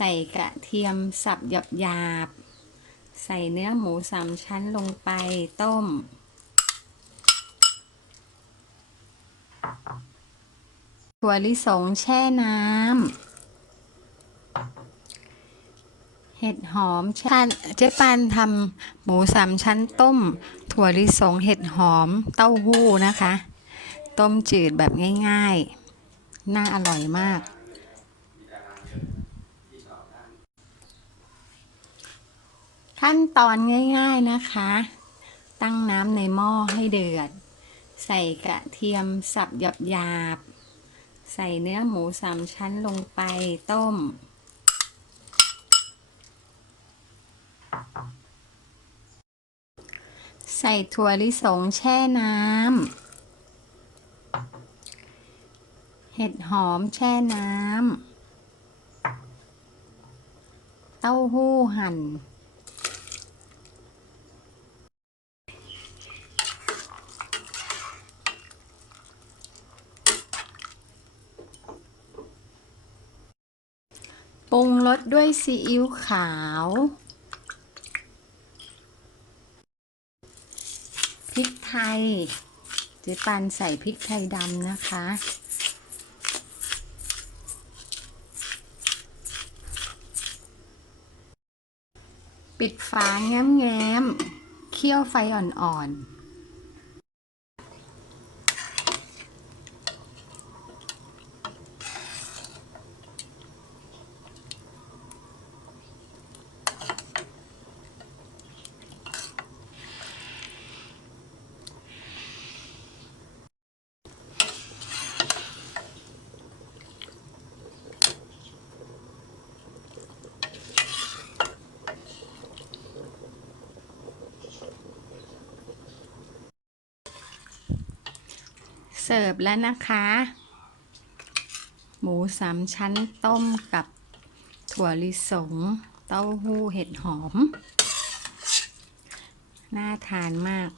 ใส่กระเทียมสับหยาบ ใส่เนื้อหมูสามชั้นลงไปต้ม ถั่วลิสงแช่น้ำ เห็ดหอมเจ๊ปานทำหมูสามชั้นต้ม ถั่วลิสงเห็ดหอมเต้าหู้นะคะ ต้มจืดแบบง่าย ๆ น่าอร่อยมาก ขั้นตอนง่ายๆนะคะ ตั้งน้ำในหม้อให้เดือด ใส่กระเทียมสับหยาบๆ ใส่เนื้อหมูสามชั้นลงไปต้ม ใส่ถั่วลิสงแช่น้ำ เห็ดหอมแช่น้ำ เต้าหู้หั่น ป รสด้วยซีอิ๊วขาว พริกไทยเจ๊ปันใส่พริกไทยดำนะคะ ปิดฝาแง้มแง้มๆเคี่ยวไฟอ่อนๆ เสิร์ฟแล้วนะคะ หมูสามชั้นต้มกับถั่วลิสง เต้าหู้เห็ดหอม น่าทานมาก